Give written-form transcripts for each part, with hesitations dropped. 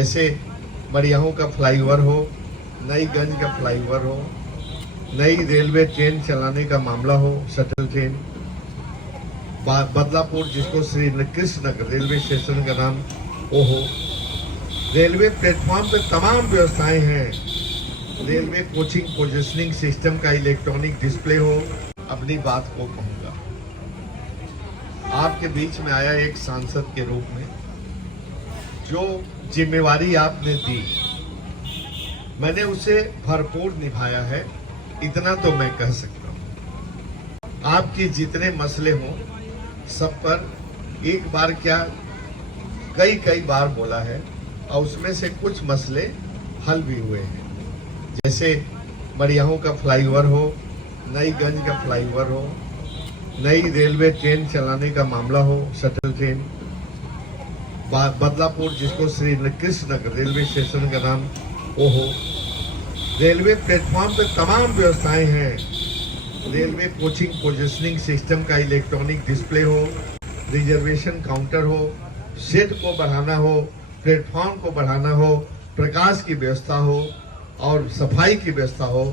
जैसे मरियाहू का फ्लाईओवर हो, नईगंज का फ्लाईओवर हो, नई रेलवे ट्रेन चलाने का मामला हो, शटल ट्रेन, बदलापुर जिसको श्री कृष्ण नगर रेलवे स्टेशन का नाम वो हो, रेलवे प्लेटफॉर्म पे तमाम व्यवस्थाएं हैं, रेलवे कोचिंग पोजिशनिंग सिस्टम का इलेक्ट्रॉनिक डिस्प्ले हो। अपनी बात को कहूंगा, आपके बीच में आया एक सांसद के रूप में, जो जिम्मेवारी आपने दी मैंने उसे भरपूर निभाया है, इतना तो मैं कह सकता हूं। आपके जितने मसले हों सब पर एक बार क्या कई बार बोला है, और उसमें से कुछ मसले हल भी हुए हैं। जैसे मरियाहू का फ्लाईओवर हो, नईगंज का फ्लाईओवर हो, नई रेलवे ट्रेन चलाने का मामला हो, शटल ट्रेन, बदलापुर जिसको श्री कृष्ण नगर रेलवे स्टेशन का नाम वो हो, रेलवे प्लेटफॉर्म पे तमाम व्यवस्थाएं हैं, रेलवे कोचिंग पोजिशनिंग सिस्टम का इलेक्ट्रॉनिक डिस्प्ले हो, रिजर्वेशन काउंटर हो, शेड को बढ़ाना हो, प्लेटफॉर्म को बढ़ाना हो, प्रकाश की व्यवस्था हो और सफाई की व्यवस्था हो।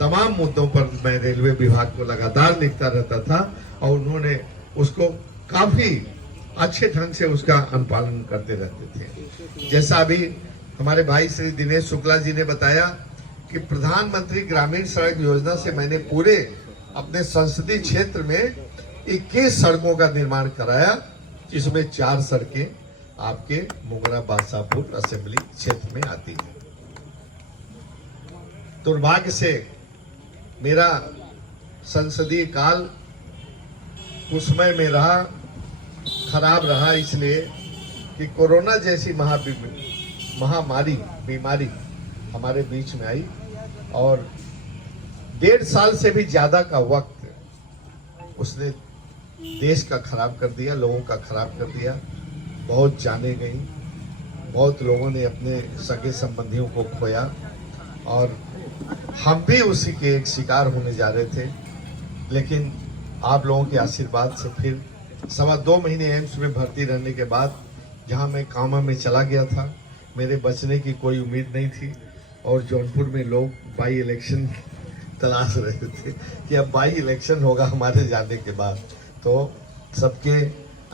तमाम मुद्दों पर मैं रेलवे विभाग को लगातार लिखता रहता था और उन्होंने उसको काफी अच्छे ढंग से उसका अनुपालन करते रहते थे। जैसा अभी हमारे भाई श्री दिनेश शुक्ला जी ने बताया कि प्रधानमंत्री ग्रामीण सड़क योजना से मैंने पूरे अपने संसदीय क्षेत्र में 21 सड़कों का निर्माण कराया, जिसमें 4 सड़कें आपके मोगरा बादशाहपुर असेंबली क्षेत्र में आती है। दुर्भाग्य से मेरा संसदीय काल उसमय में रहा, खराब रहा, इसलिए कि कोरोना जैसी महामारी बीमारी हमारे बीच में आई और 1.5 साल से भी ज्यादा का वक्त उसने देश का खराब कर दिया, लोगों का खराब कर दिया। बहुत जाने गई, बहुत लोगों ने अपने सगे संबंधियों को खोया और हम भी उसी के एक शिकार होने जा रहे थे। लेकिन आप लोगों के आशीर्वाद से फिर 2.25 महीने एम्स में भर्ती रहने के बाद, जहां मैं कामा में चला गया था, मेरे बचने की कोई उम्मीद नहीं थी और जौनपुर में लोग बाई इलेक्शन तलाश रहे थे कि अब बाई इलेक्शन होगा हमारे जाने के बाद। तो सबके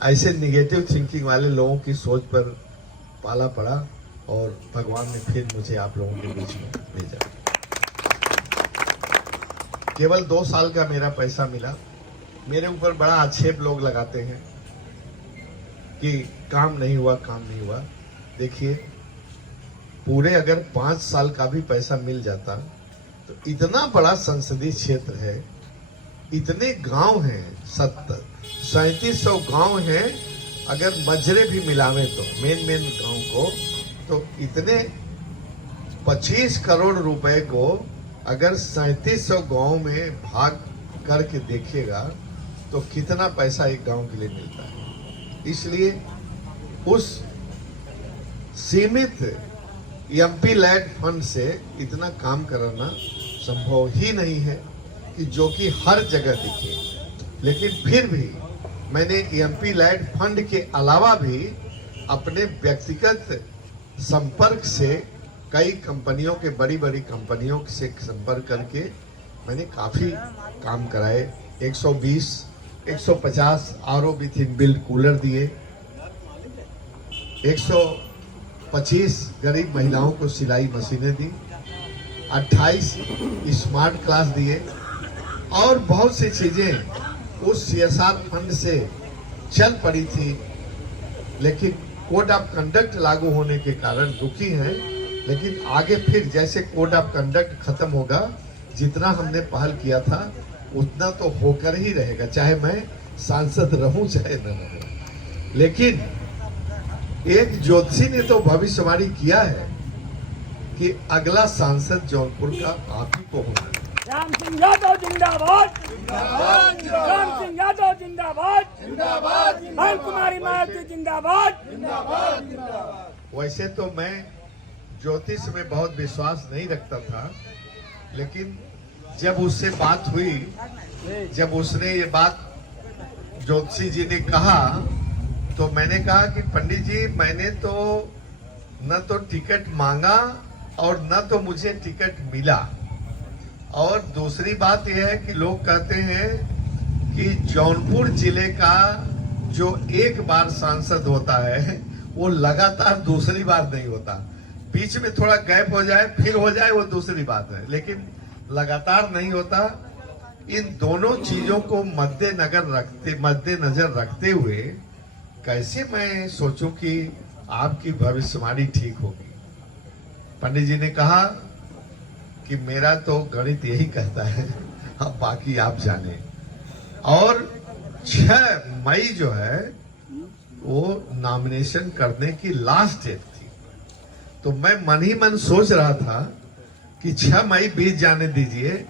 ऐसे निगेटिव थिंकिंग वाले लोगों की सोच पर पाला पड़ा और भगवान ने फिर मुझे आप लोगों के बीच में भेजा। केवल 2 साल का मेरा पैसा मिला। मेरे ऊपर बड़ा आक्षेप लोग लगाते हैं कि काम नहीं हुआ, काम नहीं हुआ। देखिए, पूरे अगर 5 साल का भी पैसा मिल जाता तो इतना बड़ा संसदीय क्षेत्र है, इतने गांव हैं, 3700 गांव हैं, अगर मजरे भी मिलावे तो मेन गांव को, तो इतने 25 करोड़ रुपए को अगर 3700 गांव में भाग करके देखिएगा तो कितना पैसा एक गांव के लिए मिलता है। इसलिए उस सीमित एमपी लैड फंड से इतना काम कराना संभव ही नहीं है कि जो कि हर जगह दिखे। लेकिन फिर भी मैंने एमपी लैड फंड के अलावा भी अपने व्यक्तिगत संपर्क से कई कंपनियों के बड़ी कंपनियों से संपर्क करके मैंने काफी काम कराए। 120 150 आरओ विथ इनबिल्ट कूलर दिए, 125 गरीब महिलाओं को सिलाई मशीनें दी, 28 स्मार्ट क्लास दिए और बहुत सी चीजें उस सीएसआर फंड से चल पड़ी थी। लेकिन कोड ऑफ कंडक्ट लागू होने के कारण दुखी हैं। लेकिन आगे फिर जैसे कोड ऑफ कंडक्ट खत्म होगा, जितना हमने पहल किया था उतना तो होकर ही रहेगा, चाहे मैं सांसद रहूं चाहे न रहूं। लेकिन एक ज्योतिषी ने तो भविष्यवाणी किया है कि अगला सांसद जौनपुर का आप ही को होना है। राम सिंह यादव जिंदाबाद, राम सिंह यादव जिंदाबाद, भाई कुमारी मायावती जिंदाबाद। वैसे तो मैं ज्योतिष में बहुत विश्वास नहीं रखता था, लेकिन जब उससे बात हुई, जब उसने ये बात ज्योतिषी जी ने कहा, तो मैंने कहा कि पंडित जी, मैंने तो न तो टिकट मांगा और न तो मुझे टिकट मिला। और दूसरी बात यह है कि लोग कहते हैं कि जौनपुर जिले का जो एक बार सांसद होता है वो लगातार दूसरी बार नहीं होता। बीच में थोड़ा गैप हो जाए फिर हो जाए वो दूसरी बात है, लेकिन लगातार नहीं होता। इन दोनों चीजों को मद्देनजर रखते हुए कैसे मैं सोचूं कि आपकी भविष्यवाणी ठीक होगी। पंडित जी ने कहा कि मेरा तो गणित यही कहता है, अब बाकी आप जाने। और 6 मई जो है वो नॉमिनेशन करने की लास्ट डेट थी, तो मैं मन ही मन सोच रहा था कि 6 मई बीत जाने दीजिए,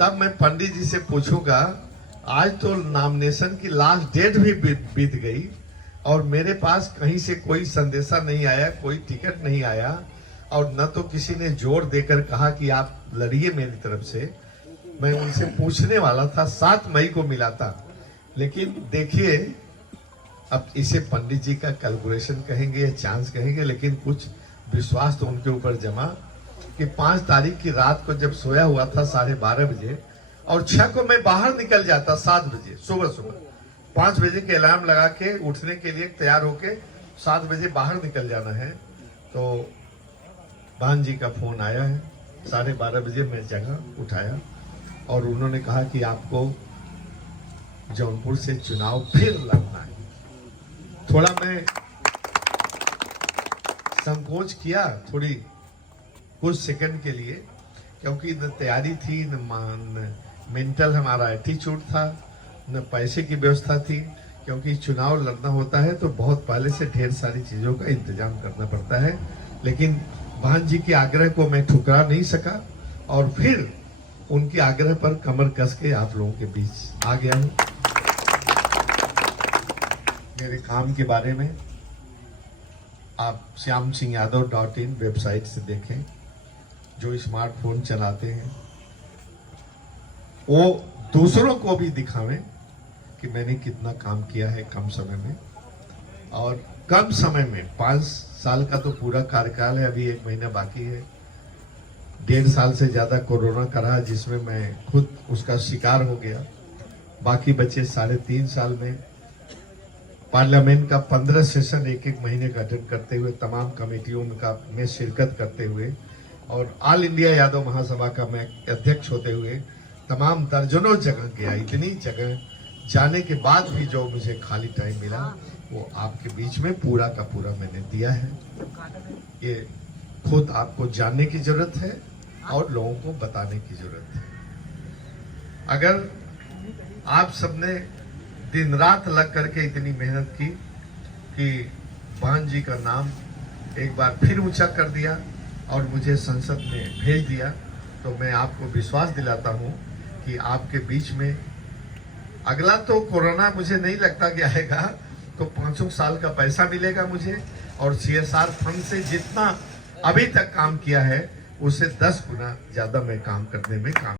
तब मैं पंडित जी से पूछूंगा। आज तो नॉमिनेशन की लास्ट डेट भी बीत गई और मेरे पास कहीं से कोई संदेशा नहीं आया, कोई टिकट नहीं आया और न तो किसी ने जोर देकर कहा कि आप लड़िए मेरी तरफ से। मैं उनसे पूछने वाला था, 7 मई को मिला था, लेकिन देखिए अब इसे पंडित जी का कैलकुलेशन कहेंगे या चांस कहेंगे, लेकिन कुछ विश्वास तो उनके ऊपर जमा कि 5 तारीख की रात को जब सोया हुआ था 12:30 बजे और 6 को मैं बाहर निकल जाता 7 बजे सुबह 5 बजे के अलार्म लगा के उठने के लिए तैयार होके 7 बजे बाहर निकल जाना है। तो बहन जी का फोन आया है, 12:30 बजे मैं जगह उठाया और उन्होंने कहा कि आपको जौनपुर से चुनाव फिर लड़ना है। थोड़ा मैं संकोच किया थोड़ी कुछ सेकंड के लिए, क्योंकि न तैयारी थी, न मेंटल हमारा एटीट्यूड था, न पैसे की व्यवस्था थी। क्योंकि चुनाव लड़ना होता है तो बहुत पहले से ढेर सारी चीजों का इंतजाम करना पड़ता है, लेकिन बहन जी के आग्रह को मैं ठुकरा नहीं सका और फिर उनके आग्रह पर कमर कस के आप लोगों के बीच आ गया हूं। मेरे काम के बारे में आप shyamsingyadav.in वेबसाइट से देखें। जो स्मार्टफोन चलाते हैं वो दूसरों को भी दिखावें कि मैंने कितना काम किया है कम समय में। और कम समय में 5 साल का तो पूरा कार्यकाल है, अभी 1 महीना बाकी है। 1.5 साल से ज्यादा कोरोना का रहा, जिसमें मैं खुद उसका शिकार हो गया। बाकी बचे 3.5 साल में पार्लियामेंट का 15 सेशन 1-1 महीने का अटेंड करते हुए, तमाम कमेटियों में शिरकत करते हुए और ऑल इंडिया यादव महासभा का मैं अध्यक्ष होते हुए तमाम दर्जनों जगह गया। इतनी जगह जाने के बाद भी जो मुझे खाली टाइम मिला वो आपके बीच में पूरा का पूरा मैंने दिया है। ये खुद आपको जानने की जरूरत है और लोगों को बताने की जरूरत है। अगर आप सबने दिन रात लग करके इतनी मेहनत की कि बहन जी का नाम एक बार फिर ऊंचा कर दिया और मुझे संसद में भेज दिया, तो मैं आपको विश्वास दिलाता हूं कि आपके बीच में अगला तो कोरोना मुझे नहीं लगता कि आएगा, तो 5 साल का पैसा मिलेगा मुझे और CSR फंड से जितना अभी तक काम किया है उससे 10 गुना ज्यादा मैं काम करने में काम